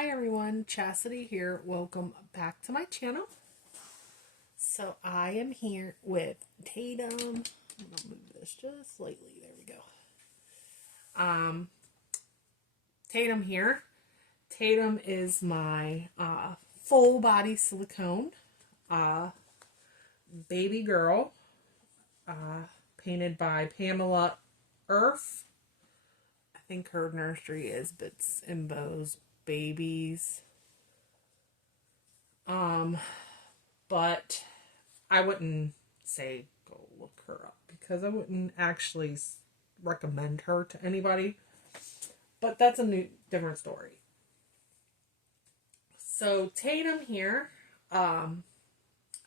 Hi everyone, Chastity here. Welcome back to my channel. So I am here with Tatum. I'm gonna move this just slightly. There we go. Tatum here. Tatum is my full body silicone baby girl, painted by Pamela Earth. I think her nursery is Bits and Bows Babies. But I wouldn't say go look her up because I wouldn't actually recommend her to anybody. But that's a different story. So Tatum here, I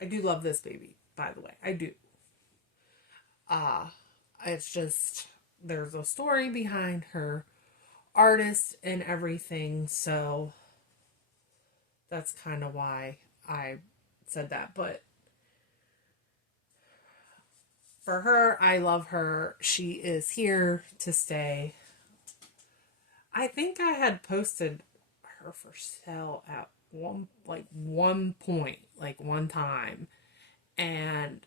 do love this baby, by the way. I do. It's just there's a story behind her artist and everything, so that's kind of why I said that. But for her, I love her. She is here to stay. I think I had posted her for sale at one point, one time, and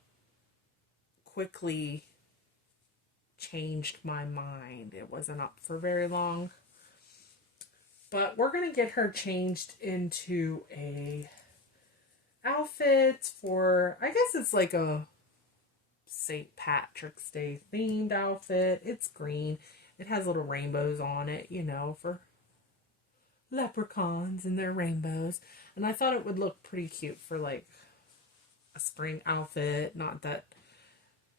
quickly changed my mind. It wasn't up for very long. But we're going to get her changed into a outfit for, I guess it's like a St. Patrick's Day themed outfit. It's green. It has little rainbows on it, for leprechauns and their rainbows. And I thought it would look pretty cute for like a spring outfit. Not that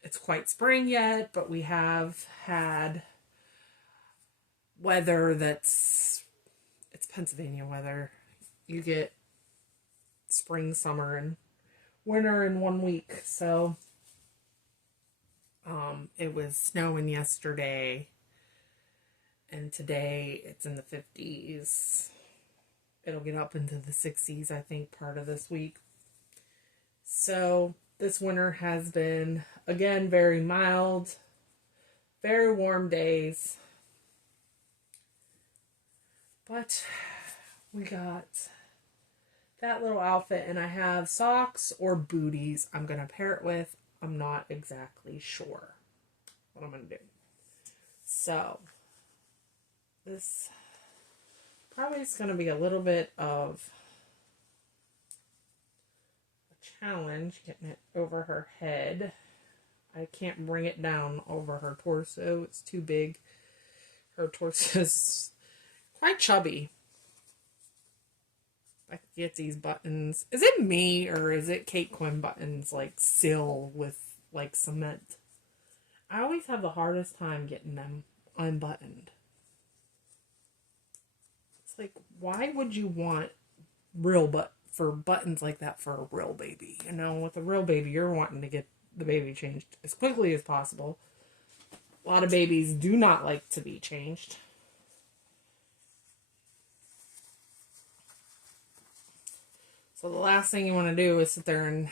it's quite spring yet, but we have had weather it's Pennsylvania weather. You get spring, summer, and winter in 1 week. So it was snowing yesterday, and today it's in the 50s. It'll get up into the 60s, I think, part of this week. So this winter has been, again, very mild, very warm days. But we got that little outfit, and I have socks or booties I'm going to pair it with. I'm not exactly sure what I'm going to do. So this probably is going to be a little bit of a challenge getting it over her head. I can't bring it down over her torso. It's too big. Her torso is quite chubby. I could get these buttons. Is it me or is it Kate Quinn buttons seal with cement? I always have the hardest time getting them unbuttoned. It's like, why would you want for buttons like that for a real baby? With a real baby, you're wanting to get the baby changed as quickly as possible. A lot of babies do not like to be changed. So the last thing you want to do is sit there and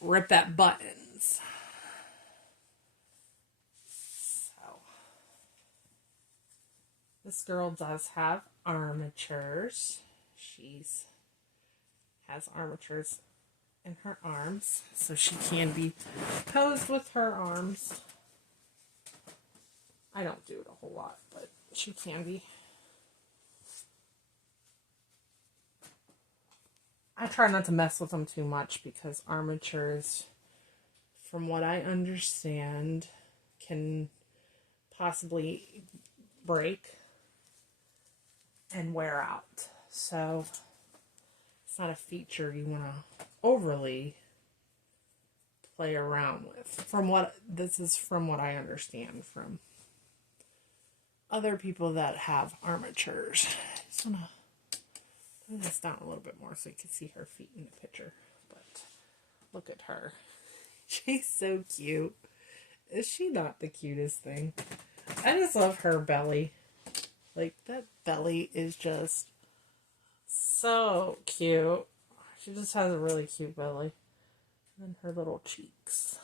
rip that buttons. So this girl does have armatures. She's has armatures in her arms, so she can be posed with her arms. I don't do it a whole lot, but she can be. I try not to mess with them too much because armatures, from what I understand, can possibly break and wear out. So it's not a feature you want to overly play around with. This is from what I understand from other people that have armatures. I just want to move this down a little bit more so you can see her feet in the picture. But look at her. She's so cute. Is she not the cutest thing? I just love her belly. That belly is just so cute. She just has a really cute belly. And her little cheeks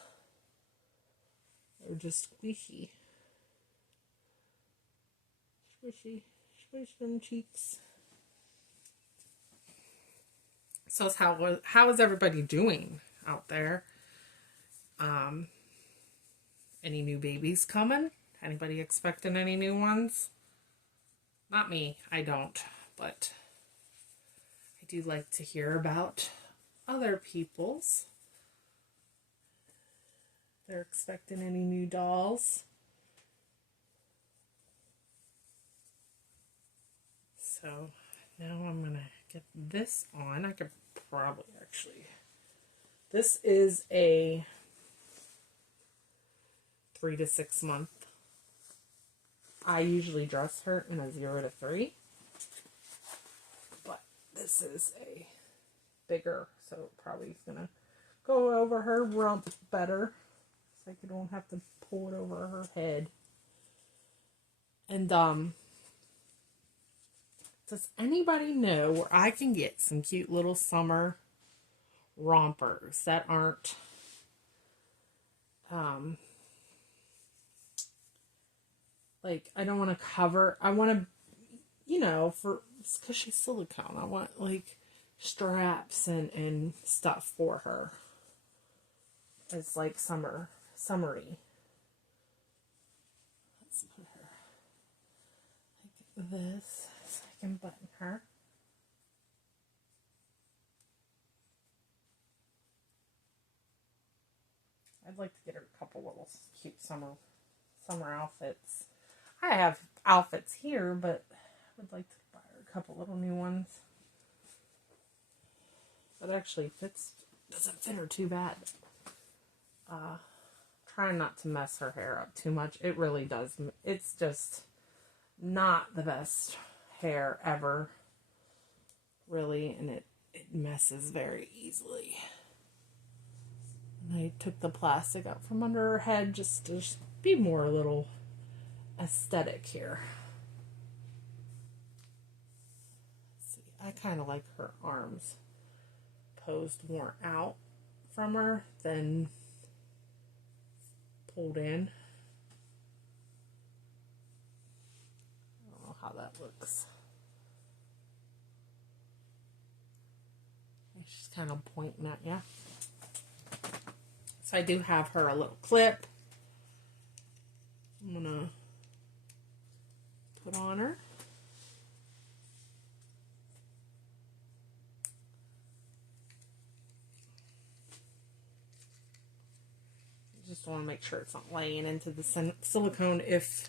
are just squishy. Squishy. Squish them cheeks. So how is everybody doing out there? Any new babies coming? Anybody expecting any new ones? Not me. I don't. But I do like to hear about other people's. They're expecting any new dolls. So now I'm going to get this on. I could probably actually. This is a 3 to 6 month. I usually dress her in a 0 to 3. But this is a bigger, so probably it's going to go over her rump better. So I don't have to pull it over her head. And, does anybody know where I can get some cute little summer rompers that aren't, like, I don't want to cover, I want to, because she's silicone, I want, like, straps and stuff for her. It's, like, summery. Let's put her like this so I can button her. I'd like to get her a couple little cute summer outfits. I have outfits here, but I would like to buy her a couple little new ones. That actually doesn't fit her too bad. Trying not to mess her hair up too much. It really does. It's just not the best hair ever, really, and it messes very easily. And I took the plastic out from under her head just to be more a little aesthetic here. Let's see. I kind of like her arms posed more out from her than pulled in. I don't know how that looks. She's kind of pointing at you. So I do have her a little clip. I'm gonna put on her. Just want to make sure it's not laying into the silicone. If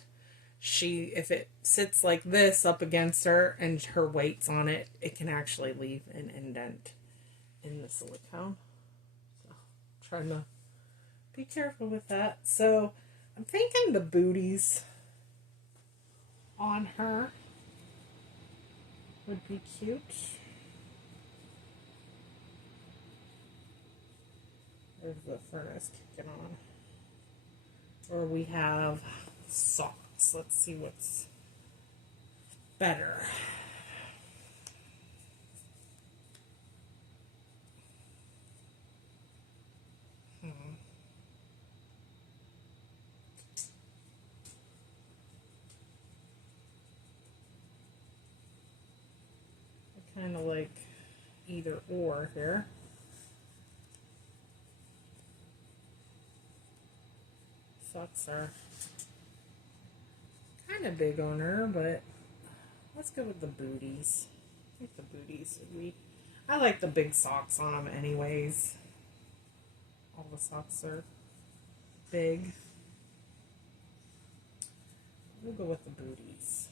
it sits like this up against her and her weight's on it, it can actually leave an indent in the silicone. So trying to be careful with that. So I'm thinking the booties on her would be cute. There's the furnace kicking on. Or we have socks. Let's see what's better. I kind of like either or here. Socks are kind of big on her, but let's go with the booties. I think the booties would be. I like the big socks on them anyways. All the socks are big. We'll go with the booties.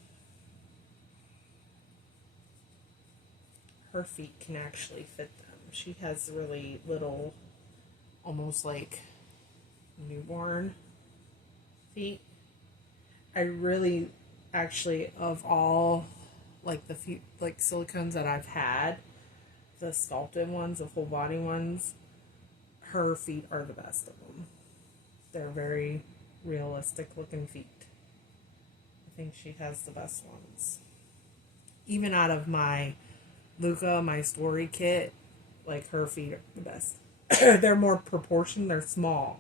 Her feet can actually fit them. She has really little, almost like newborn feet. I really, actually, of all, like the feet, like silicones that I've had, the sculpted ones, the full body ones, her feet are the best of them. They're very realistic looking feet. I think she has the best ones. Even out of my Luca, my story kit, like her feet are the best. They're more proportioned, they're small.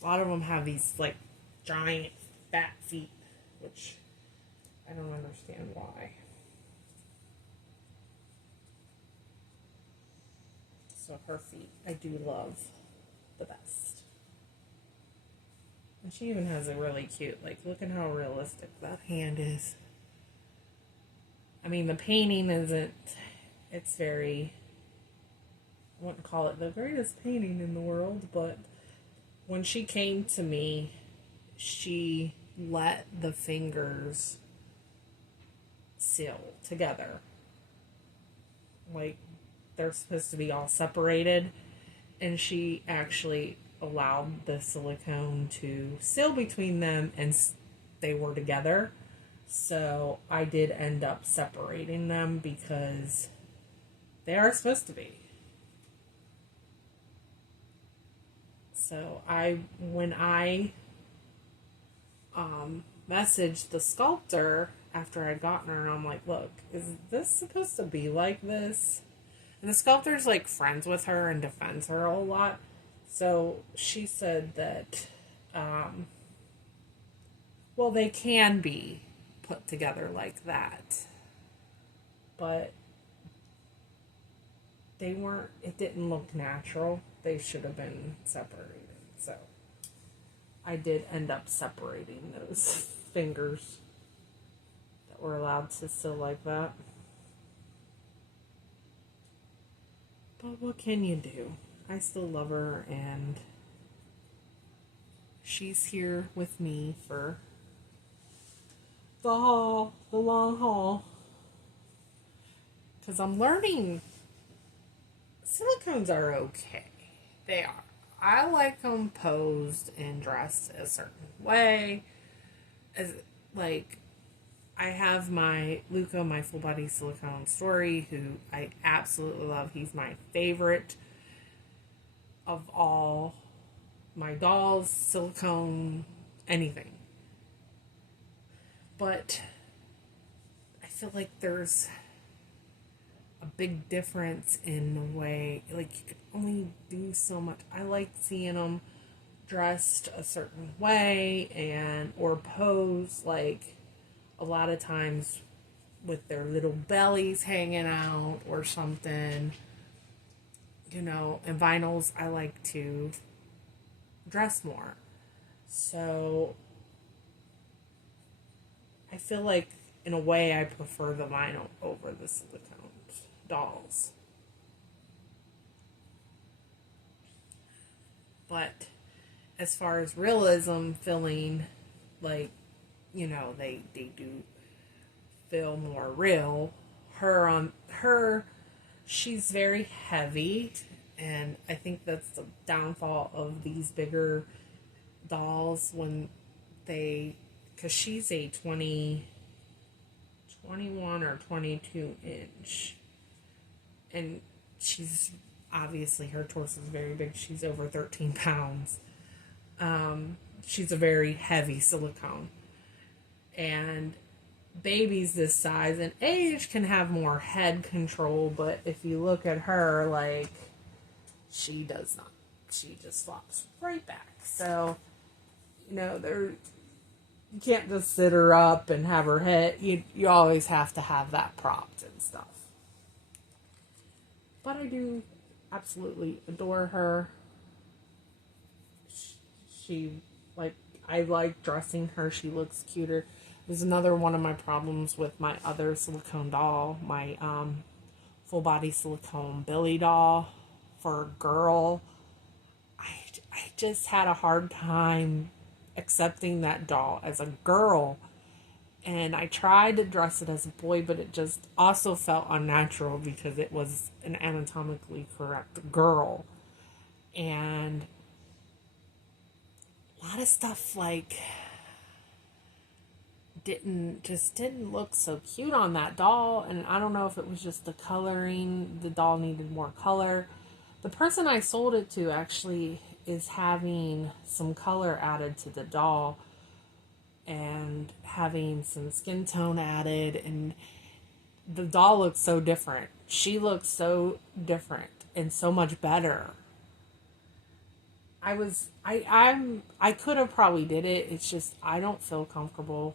A lot of them have these like giant fat feet, which I don't understand why. of her feet. I do love the best. And she even has a really cute, like, look at how realistic that hand is. I mean, the painting isn't, it's very, I wouldn't call it the greatest painting in the world, but when she came to me, she let the fingers seal together. Like, they're supposed to be all separated, and she actually allowed the silicone to seal between them, and they were together. So I did end up separating them because they are supposed to be. So when I messaged the sculptor after I'd gotten her, and I'm like, look, is this supposed to be like this? And the sculptor's like friends with her and defends her a whole lot. So she said that, well, they can be put together like that, but they weren't, it didn't look natural. They should have been separated. So I did end up separating those fingers that were allowed to seal like that. But what can you do? I still love her, and she's here with me for the long haul. Because I'm learning silicones are okay. They are. I like them posed and dressed a certain way. Like, I have my Luca, my full body silicone story, who I absolutely love. He's my favorite of all my dolls, silicone, anything. But I feel like there's a big difference in the way, like, you can only do so much. I like seeing them dressed a certain way or pose, like, a lot of times with their little bellies hanging out or something, you know. And vinyls, I like to dress more. So I feel like, in a way, I prefer the vinyl over the silicone dolls. But as far as realism, feeling like, you know, they do feel more real. She's very heavy, and I think that's the downfall of these bigger dolls when because she's a 21 or 22 inch, and she's obviously, her torso is very big. She's over 13 pounds. She's a very heavy silicone. And babies this size and age can have more head control, but if you look at her, like, she does not. She just flops right back. So, you know, you can't just sit her up and have her head. You always have to have that propped and stuff. But I do absolutely adore her. I like dressing her. She looks cuter. There's another one of my problems with my other silicone doll, my full body silicone Billy doll for a girl. I just had a hard time accepting that doll as a girl. And I tried to dress it as a boy, but it just also felt unnatural because it was an anatomically correct girl. And a lot of stuff, like, didn't look so cute on that doll. And I don't know if it was just the coloring. The doll needed more color. The person I sold it to actually is having some color added to the doll and having some skin tone added, and the doll looks so different. She looks so different and so much better. I could have probably did it. It's just I don't feel comfortable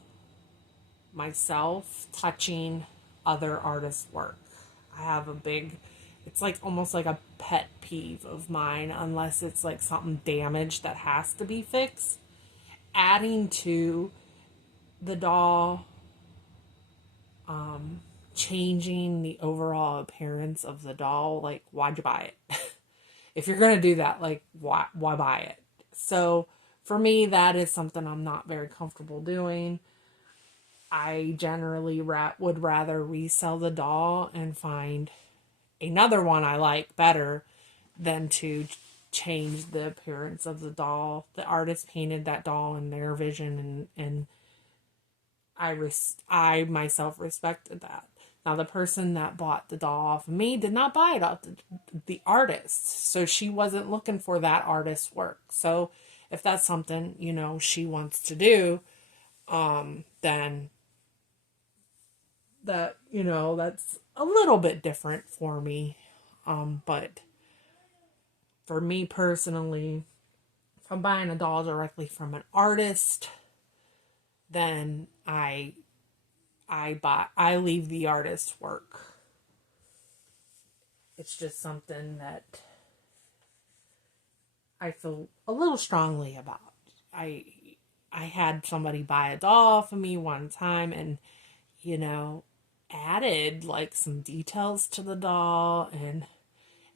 myself touching other artists' work. I have a big It's like almost like a pet peeve of mine, unless it's like something damaged that has to be fixed. Adding to the doll, changing the overall appearance of the doll, like, why'd you buy it? If you're going to do that, like, why buy it? So for me, that is something I'm not very comfortable doing. I generally would rather resell the doll and find another one I like better than to change the appearance of the doll. The artist painted that doll in their vision, and I myself respected that. Now, the person that bought the doll off of me did not buy it off the artist, so she wasn't looking for that artist's work. So if that's something, she wants to do, then that, that's a little bit different for me. But for me personally, if I'm buying a doll directly from an artist, then I leave the artist's work. It's just something that I feel a little strongly about. I had somebody buy a doll for me one time, and added like some details to the doll, and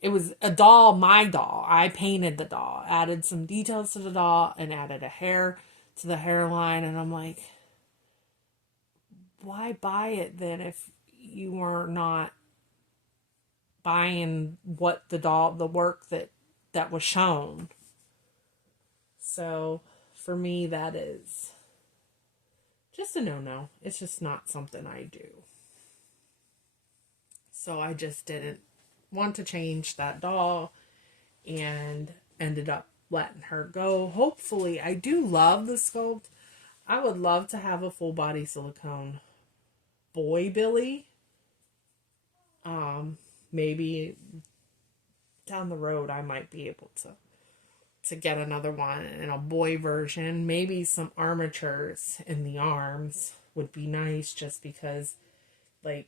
it was a doll, my doll. I painted the doll, added some details to the doll, and added a hair to the hairline, and I'm like, why buy it then if you were not buying the work that was shown? So for me, that is just a no-no. It's just not something I do. So I just didn't want to change that doll and ended up letting her go. Hopefully, I do love the sculpt. I would love to have a full body silicone boy Billy. Maybe down the road I might be able to get another one in a boy version. Maybe some armatures in the arms would be nice, just because like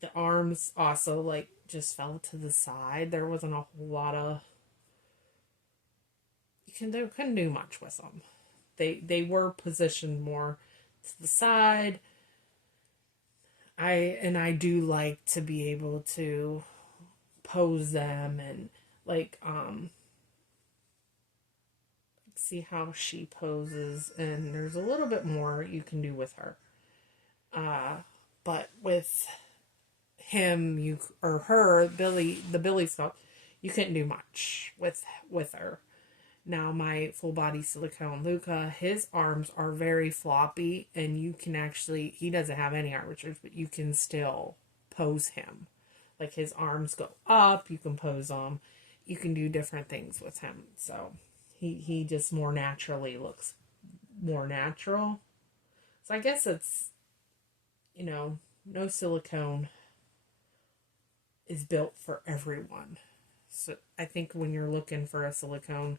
the arms also like just fell to the side. There wasn't a whole lot of couldn't do much with them. They were positioned more to the side. I do like to be able to pose them and like see how she poses, and there's a little bit more you can do with her. But with him or her, the Billy stuff, you couldn't do much with her. Now my full body silicone Luca, his arms are very floppy, and you can actually, he doesn't have any armatures, but you can still pose him. Like his arms go up, you can pose them, you can do different things with him. So he just more naturally looks more natural. So I guess it's, no silicone is built for everyone. So I think when you're looking for a silicone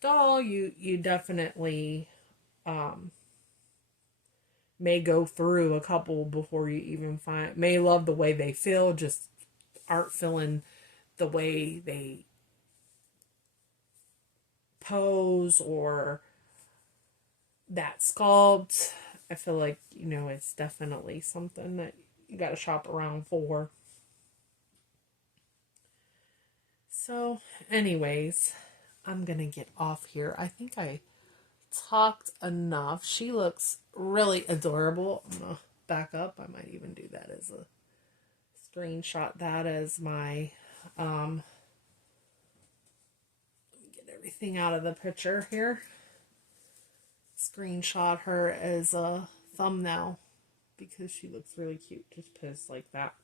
doll, you definitely may go through a couple before you even may love the way they feel, just aren't feeling the way they pose or that sculpt. I feel like, it's definitely something that you got to shop around for. So, anyways, I'm going to get off here. I think I talked enough. She looks really adorable. I'm going to back up. I might even do that as a screenshot, that as my, let me get everything out of the picture here. Screenshot her as a thumbnail because she looks really cute. Just post like that.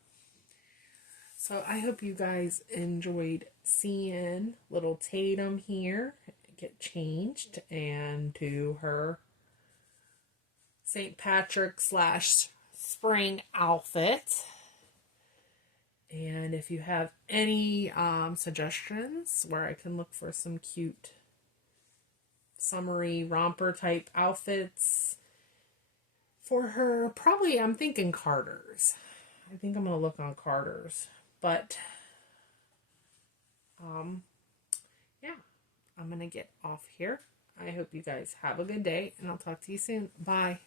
So I hope you guys enjoyed seeing little Tatum here get changed and to her St. Patrick / spring outfit. And if you have any suggestions where I can look for some cute summery romper type outfits for her, probably I'm thinking Carter's. I think I'm going to look on Carter's. But I'm going to get off here. I hope you guys have a good day, and I'll talk to you soon. Bye.